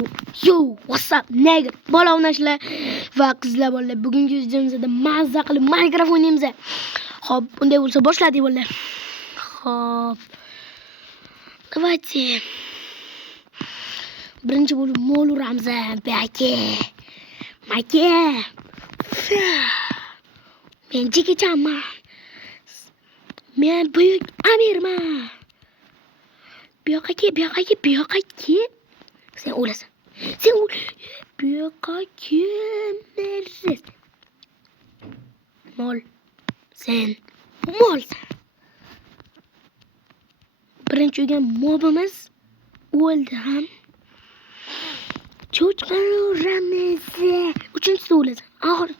Yo, what's up, nigga? Bola o'ynashlar va qizlar bolalar. Bugungi videomizda mazza qilib Minecraft o'ynaymiz. Xo'p, unday bo'lsa boshladik bolalar. Xo'p. Давайте. Birinchi bo'lib mol uramiz. Baki. Maka. Men Jekichanman. Men buyuk amirman. Bu yoqqa ke. Sen o'lasan. Bu yoqqa kelmaysiz. Mol. Sen molsan. Birinchi o'lgan mobimiz o'ldi ham. Cho'chqalaramiz. Uchinchisi o'lasan. Oxir.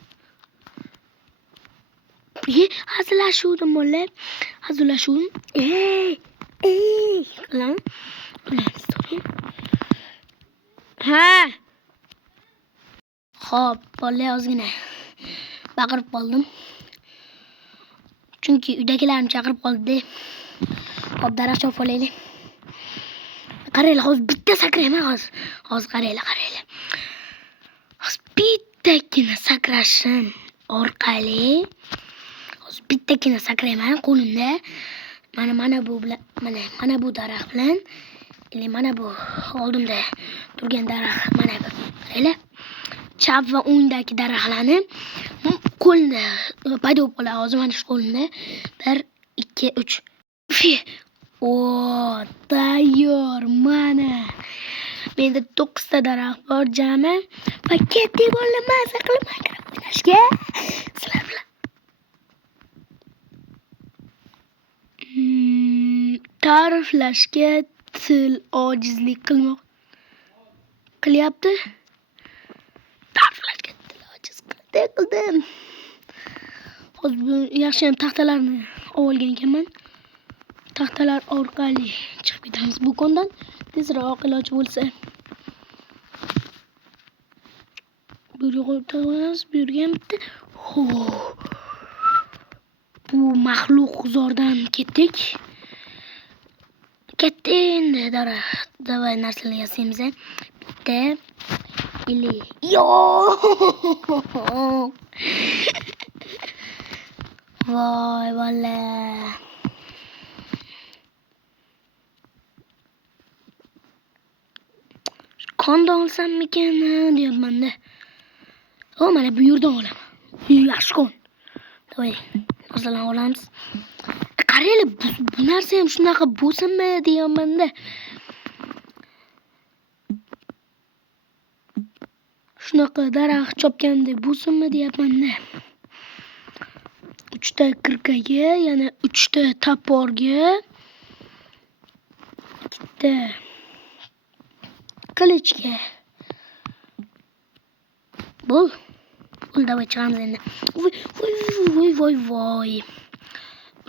Hazillashuvdim mollar. Hazillashuvdim. Lan. Ha. Xo'p, bolalar ozgina baqirib qoldim. Chunki uydagilarim chaqirib qoldi. Xo'p, daraxt chop olaylik. Qaranglar, hozir bitta sakrayman hozir. Hozir qaranglar. Hozir bittagina sakrashim orqali hozir bittagina sakrayman qo'limda. Mana bu bilan, mana bu daraxt bilan, mana bu oldimda turgan daraxt, mana bu. Qaranglar. Chap va o'ngdagi daraxtlarni qo'limda paydo bo'lib qoladi. Hozir mana shu qo'limda 1 2 3. O, tayyor mana. Menda 9 ta daraxt bor jami. Va ketdik bolalar, mazza qilib Minecraft o'ynashga. Sizlar bilan. Ta'riflashga til ojizlik qilyapti. Ta'riflashga til ojiz qildim. Hozir yaxshi ham taxtalarni olgan ekanman. Taxtalar orqali chiqib ketamiz bu kondan. Tezroq iloji bo'lsa. Bu yerga o'tamiz, bu yerga bitta. Bu maxluq g'uzordan ketdik. Katta endi daraxt. Davay narsalar yasaymiz. Bitta ili. Yo! Voy bola. Qondan olsammikan deyapman-da. O, mana bu yerdan olaman. Yaxshi qon. Davay, masalan olamiz. Qaranglar, bu narsa ham shunaqa bo'lsinmi deyapman-da. Shunaqa daraxt chopgandek bo'lsinmi deyapman-da. 3 ta kirkaga, yana 3 ta toporga, 2 ta qilichga. Bo'l davay chiqamiz endi. Voy.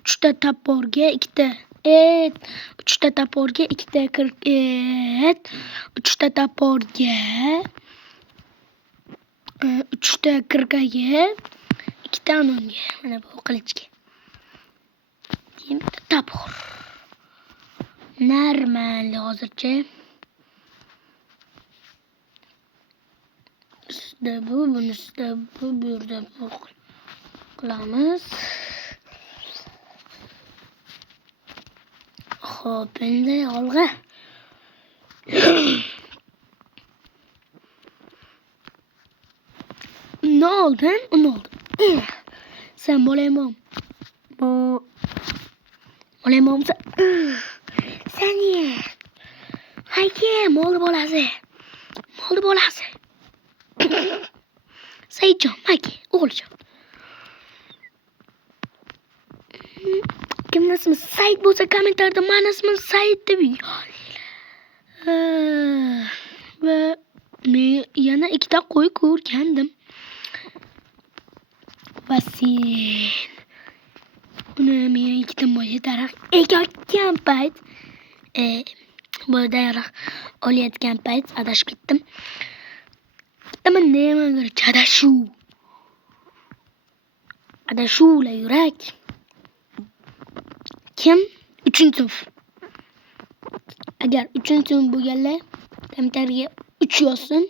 3 ta toporga, 2 ta 3 ta toporga, 2 ta 3 ta toporga, 3 ta kirkaga, 2 ta anonga, mana bu qilichga. Keyin bitta topor. Normal hozircha. Bunisi bu yerda bu qilamiz. Xo'p, endi olg'a. Uni oldim. Sen bo'layman. Bo'laymansa. Sen ye. Hayke, mol bolasi. Saidjon, Maki, o'g'iljon. Kimning ismi Said bo'lsa kommentarda meni ismim Said deb va men yana 2 ta qo'y ko'rgandim. Va sen uni men 2 ta mo'y daraxt ekayotgan payt bu daraxt olayotgan payt adashib ketdim. Nima adashuvlar yurak. Kim? 3-sinf. Agar 3-sinf bo'lganlar kommentarga 3 yozsin.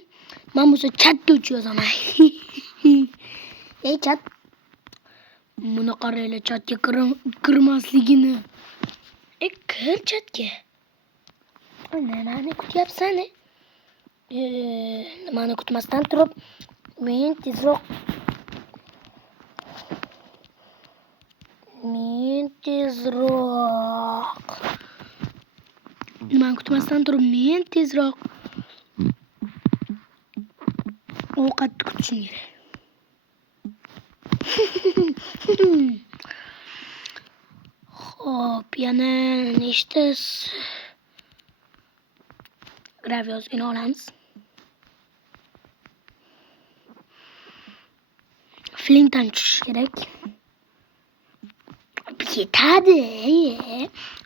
Men bo'lsa chatga 3 yozaman. Ey chat. Buni qaranglar chatga kirmasligini. Kir chatga. Nimani kutyapsan? Nimani kutmasdan turib, men tezroq nimani kutmasdan turib, men tezroq ovqat kutishim kerak. Xo'p, yana nechta graf yozgin olamiz. Flintdan tushish kerak. Yetadi.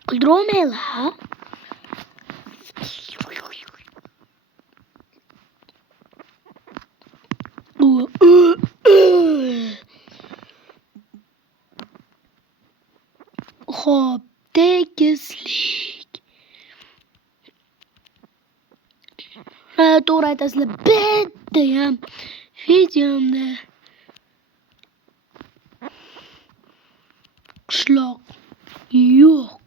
Qildirolmaylar. Xo'p, tekislik. To'g'ri aytasizlar, bitta ham videomda qishloq yo'q.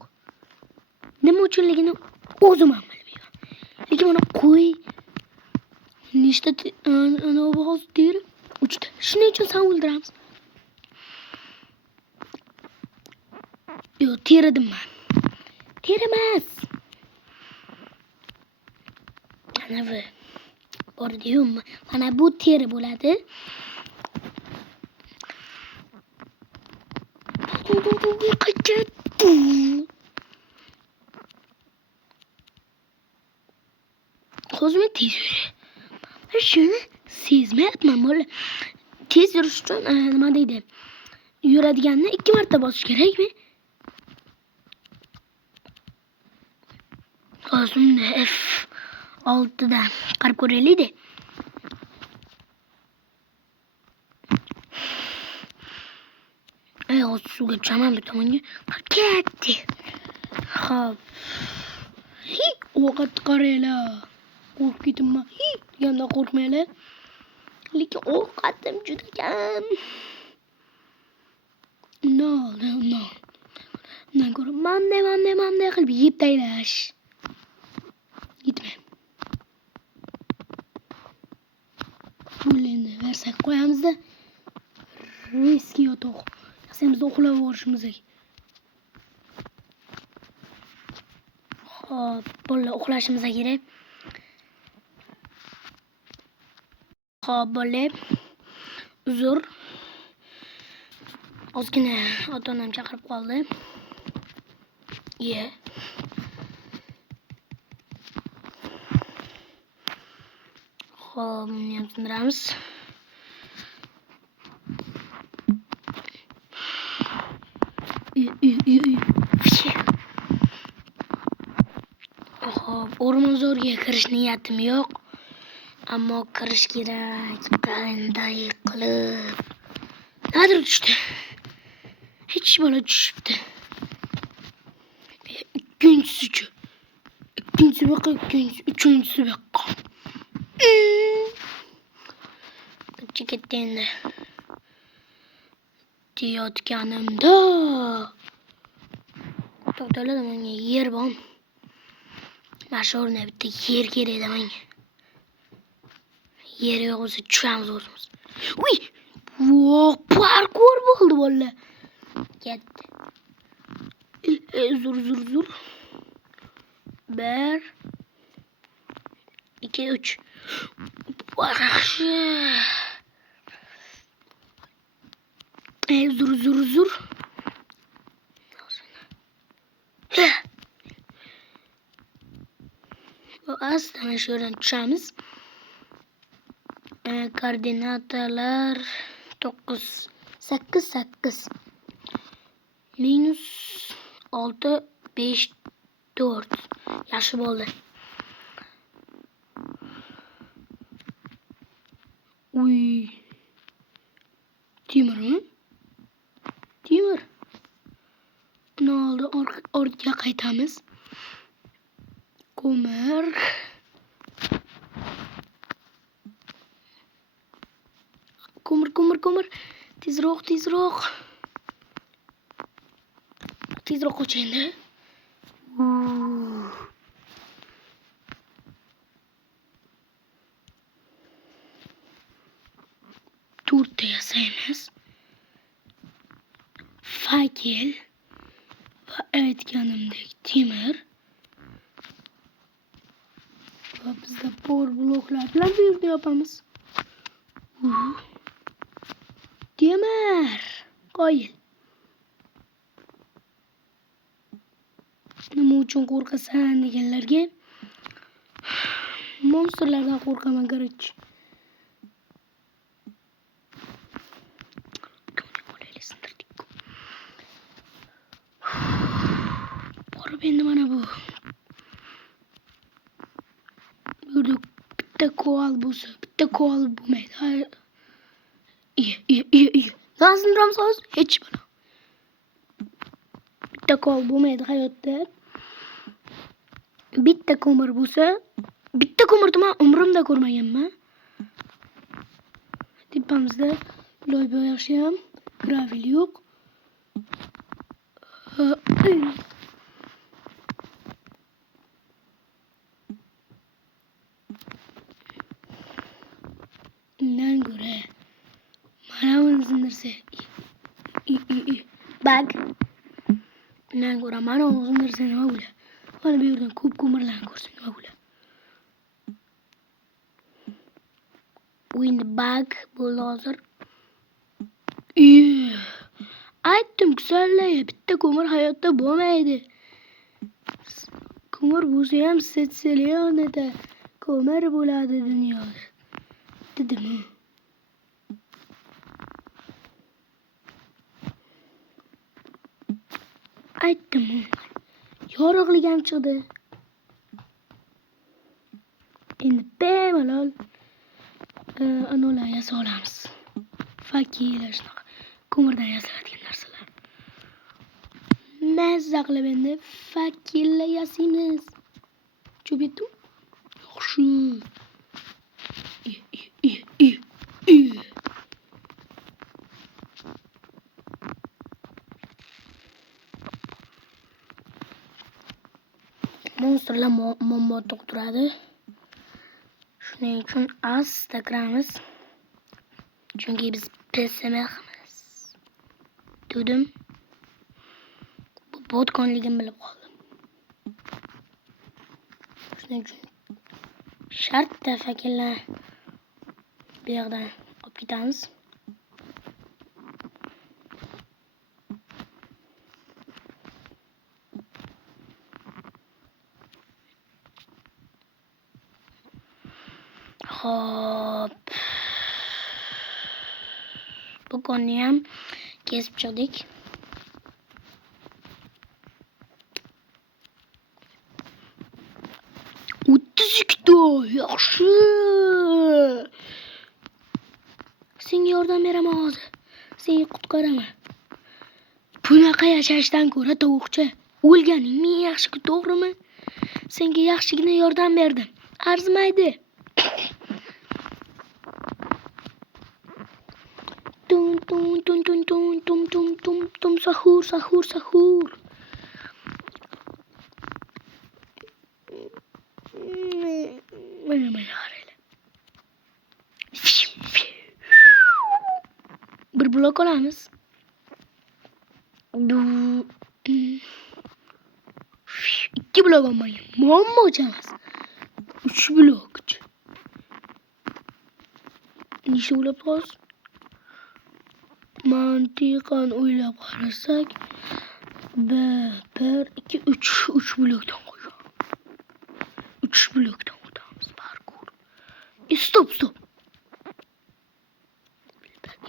Nima uchunligini o'zim ham bilmayman. Lekin mana qo'y nechta ana bu hozir teri 3 ta. Shuning uchun san o'ldiramiz. Yo'q, teridim men. Terimas. Mana bu. Bordi-yu, mana bu teri bo'ladi. Hozir men tez yuraman. Shuni sezmayapman bola. Tez yurish uchun nima deydi? Yuradiganni 2 marta bosish kerakmi? Hozir F6 dan qarab ko'raylik-da. Hozir suvga tushaman bu tomonga. Ketdi. Xo'p. Ovqat qaranglar. Qo'rqib ketibman. Degandan qo'rqmanglar. Lekin ovqatim juda kam. No. Undan ko'ra manday qilib yeb taylash. Gitma. Bo'lindi, versak qo'yamiz-da. Riski yotoq. Biz uxlab olishimiz kerak. Xo'p, bolalar uxlashimiz kerak. Xo'p, bolalar. Uzr. Ozgina ota-onam chaqirib qoldi. Xo'p, buni ham sindiramiz. Xo'p, o'rmonzorga kirish niyatim yo'q. Ammo kirish kerak. Qanday qilib? Nadir tushdi. Hech bola tushibdi. Ikkinchisi baqa, uchinchisi baqa. Ketdi endi. Deyotganimda to'xtaladi, menga yer bor. Mana shu o'rnda bitta yer kerak edi menga. Yer yo'q bo'lsa tushamiz o'zimiz. Uy! Voh, parkour bo'ldi bolalar. Ketdi. Zur. 1 2 3. Yaxshi. Zur. Asta mana shu yerdan tushamiz. Koordinatalar 9 8 minus 6 5 4. Yaxshi bo'ldi. Uy. Temirmi? Temir. Buni ortga qaytamiz. Ko'mir. Ko'mir. Tezroq. Tezroq qoch endi. To'rtta yasaymiz. Fakel va aytganimdek temir. Va bizda bor bloklar bilan bu yerda yapamiz. Temir. Qoyil. Nima uchun qo'rqasan deganlarga monsterlardan qo'rqaman, garchi. Borib endi mana bu. Burada bitta koal bo'lsa, bitta koal bo'lmaydi. Iya. Lazımdıramiz hozir hech balo. Bitta koal bo'lmaydi hayotda. Bitta ko'mir bo'lsa, bitta ko'mirni men umrimda ko'rmaganman. Tepamizda loy yaxshi ham gravel yo'q. Undan ko'ra mana buni sindirsa. Bak. Undan ko'ra mana buni sindirsa nima bo'ladi? Mana bu yerdan ko'p ko'mirlarni ko'rsin nima bo'ladi? Bu endi bug bo'ldi hozir. Aytdim güzellay, bitta ko'mir hayotda bo'lmaydi. Ko'mir bo'lsa ham setseliyonida ko'mir bo'ladi dunyoda. Dedim. Aytdim. Yorug'lik ham chiqdi. Endi bemalol anolar yasolamiz. Fakirlar shunaqa ko'mirdan yasaladigan narsalar. Mazza qilib endi fakirlar yasaymiz. Cho'betdim. Yaxshi. Monsterlar muammo tug'diradi. Shuning uchun asta kiramiz. Chunki biz pessimamiz. Dedim. Bu botkonligim bilib qoldim. Shuning uchun shartta fakirlar bu yoqdan olib ketamiz. Hop. Bu konni ham kesib chiqdik. Yaxshi. Senga yordam beraman hozir. Seni qutqaraman. Bunaqa yashashdan ko'ra tovuqcha o'lganing men yaxshi-ku, to'g'rimi? Senga yaxshigina yordam berdim. Arzimaydi. Tum sahur. Mana qaraylar. Bir blok olamiz. 2 blok olmagan. Muammo emas. 3 blok. Nisha bo'lib qolsa. Mantiqan o'ylab qarasak, 1 2 3 blokdan qo'yamiz. 3 blokdan o'tamiz parkur. Stop. 1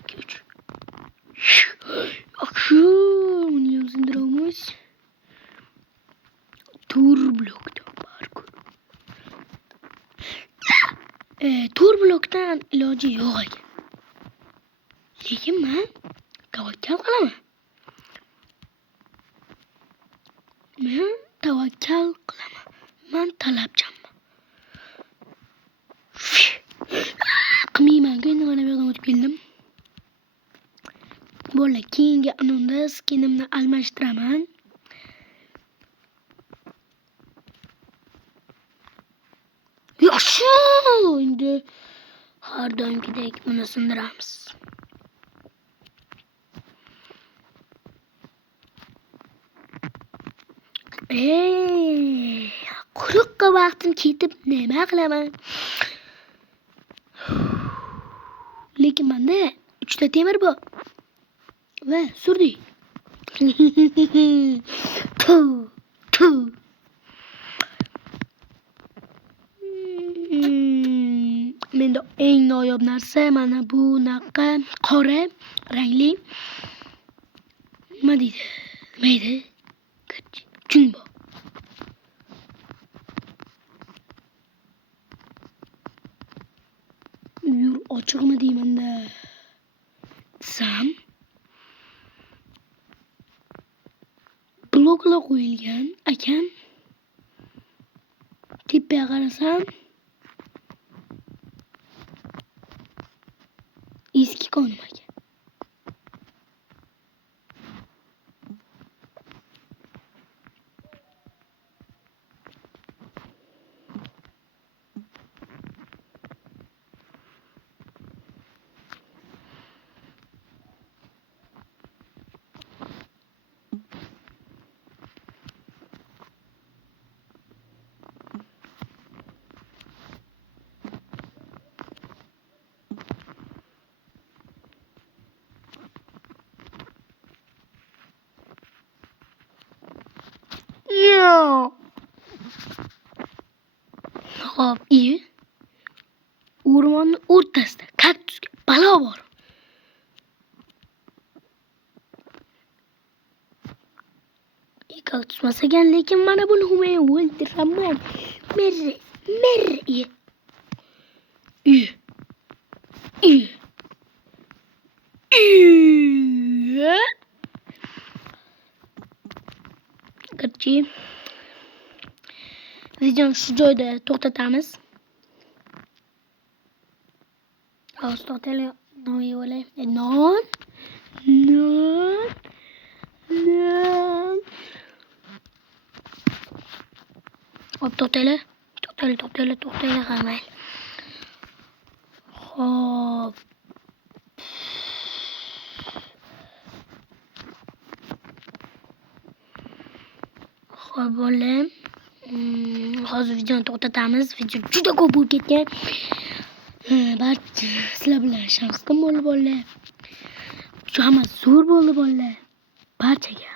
2 3. Yaxshi, buni ham sindiramiz. 4 blokdan parkur. 4 blokdan iloji yo'q ekan. Lekin men tavakkal qilaman. Men talabchanman. Qilmayman, endi mana bu yerdan o'tib keldim. keyingi anonda skinimni almashtiraman. Yaxshi, endi har doimgidek buni sindiramiz. Quruqqa vaqtim ketib nima qilaman? Lekin menda 3 ta temir bor. Va surdik. Menda eng noyob narsa mana bunaqa qora rangli. Nima deydi? Jumbo. Yur ochiqmi deymanda. Sam bloklar qo'yilgan ekan. Tepaga qarasam eski qo'nim ekan. Hop, iyi. O'rmonning o'rtasida kaktusga balo bor. Kaktus masagan, lekin mana buni men o'ldiraman. Mer. Qarchi. Videoni shu joyda to'xtatamiz. Hozir to'xtaylik. Non. Hop, to'xtaylik qaramay. Hop. Xo'p, bo'ldi. Hozir videoni to'xtatamiz. Video juda ko'p bo'lib ketgan. Barcha sizlar bilan shamskim bo'ldi. Hammasi zo'r bo'ldi. Barchaga